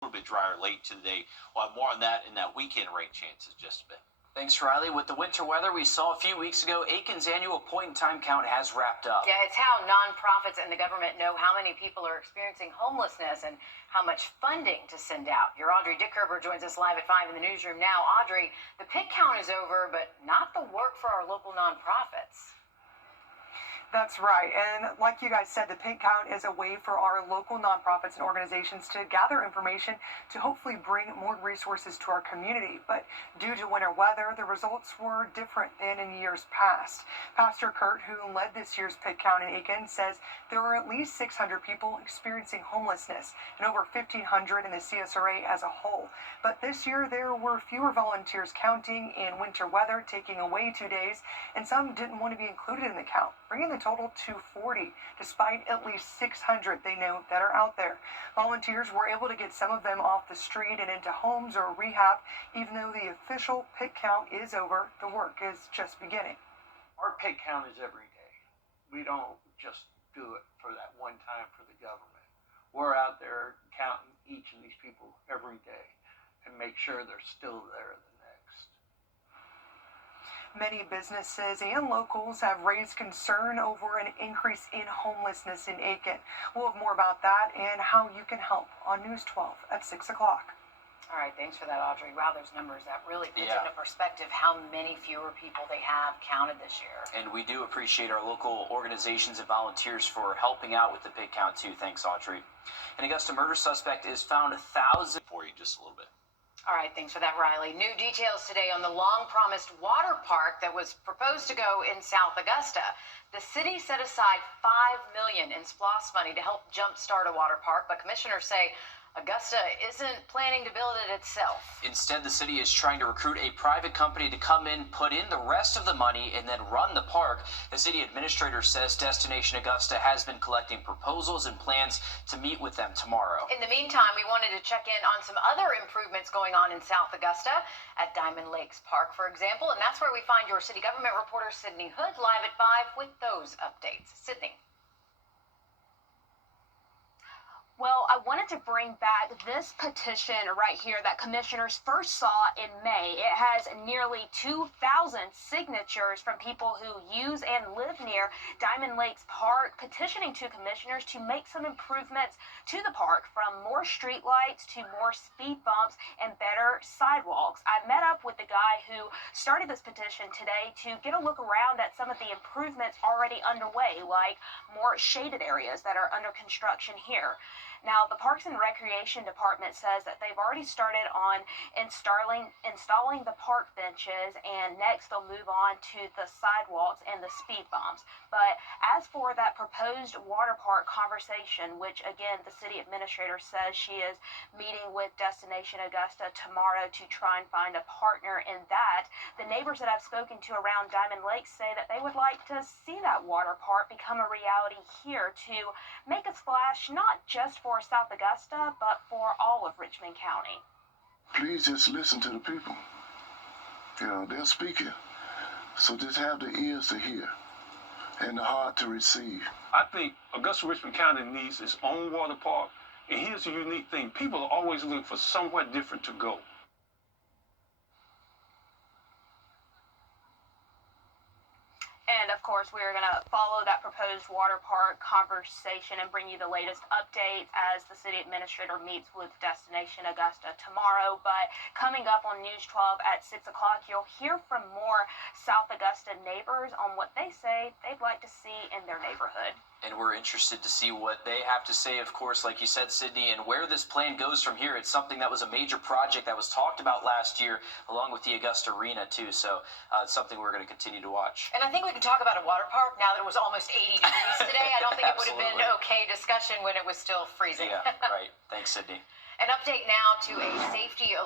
little bit drier late today. We'll have more on that and that weekend rain chances just a bit. Thanks, Riley. With the winter weather we saw a few weeks ago, Aiken's annual point-in-time count has wrapped up. Yeah, it's how nonprofits and the government know how many people are experiencing homelessness and how much funding to send out. Your Audrey Dickerber joins us live at 5 in the newsroom now. Audrey, the pit count is over, but not the work for our local nonprofits. That's right. And like you guys said, the pit count is a way for our local nonprofits and organizations to gather information to hopefully bring more resources to our community. But due to winter weather, the results were different than in years past. Pastor Kurt, who led this year's pit count in Aiken, says there were at least 600 people experiencing homelessness and over 1,500 in the CSRA as a whole. But this year, there were fewer volunteers counting in winter weather, taking away 2 days, and some didn't want to be included in the count, bringing the total to 40, despite at least 600 they know that are out there. Volunteers were able to get some of them off the street and into homes or rehab. Even though the official pit count is over, the work is just beginning. Our pit count is every day. We don't just do it for that one time for the government. We're out there counting each of these people every day and make sure they're still there the next. Many businesses and locals have raised concern over an increase in homelessness in Aiken. We'll have more about that and how you can help on News 12 at 6 o'clock. All right, thanks for that, Audrey. Wow, those numbers, that really puts into perspective how many fewer people they have counted this year. And we do appreciate our local organizations and volunteers for helping out with the pit count, too. Thanks, Audrey. An Augusta murder suspect is found 1,000... For you just a little bit. All right, thanks for that, Riley. New details today on the long-promised water park that was proposed to go in South Augusta. The city set aside $5 million in SPLOST money to help jumpstart a water park, but commissioners say Augusta isn't planning to build it itself. Instead, the city is trying to recruit a private company to come in, put in the rest of the money, and then run the park. The city administrator says Destination Augusta has been collecting proposals and plans to meet with them tomorrow. In the meantime, we wanted to check in on some other improvements going on in South Augusta at Diamond Lakes Park, for example, and that's where we find your city government reporter, Sydney Hood, live at 5 with those updates. Sydney. Well, I wanted to bring back this petition right here that commissioners first saw in May. It has nearly 2,000 signatures from people who use and live near Diamond Lakes Park, petitioning to commissioners to make some improvements to the park, from more streetlights to more speed bumps and better sidewalks. I met up with the guy who started this petition today to get a look around at some of the improvements already underway, like more shaded areas that are under construction here. Now, the Parks and Recreation Department says that they've already started on installing the park benches, and next they'll move on to the sidewalks and the speed bumps. But as for that proposed water park conversation, which again the city administrator says she is meeting with Destination Augusta tomorrow to try and find a partner in that, the neighbors that I've spoken to around Diamond Lakes say that they would like to see that water park become a reality here to make a splash, not just for South Augusta, but for all of Richmond County. Please just listen to the people. You know, they're speaking. So just have the ears to hear and the heart to receive. I think Augusta Richmond County needs its own water park. And here's the unique thing. People are always looking for somewhere different to go. And of course, we're going to follow that proposed water park conversation and bring you the latest updates as the city administrator meets with Destination Augusta tomorrow. But coming up on News 12 at 6 o'clock, you'll hear from more South Augusta neighbors on what they say they'd like to see in their neighborhood. And we're interested to see what they have to say, of course, like you said, Sydney, and where this plan goes from here. It's something that was a major project that was talked about last year, along with the Augusta Arena, too. So it's something we're going to continue to watch. And I think we can talk about a water park now that it was almost 80 degrees today. I don't think it would have been okay discussion when it was still freezing. Yeah, right. Thanks, Sydney. An update now to a safety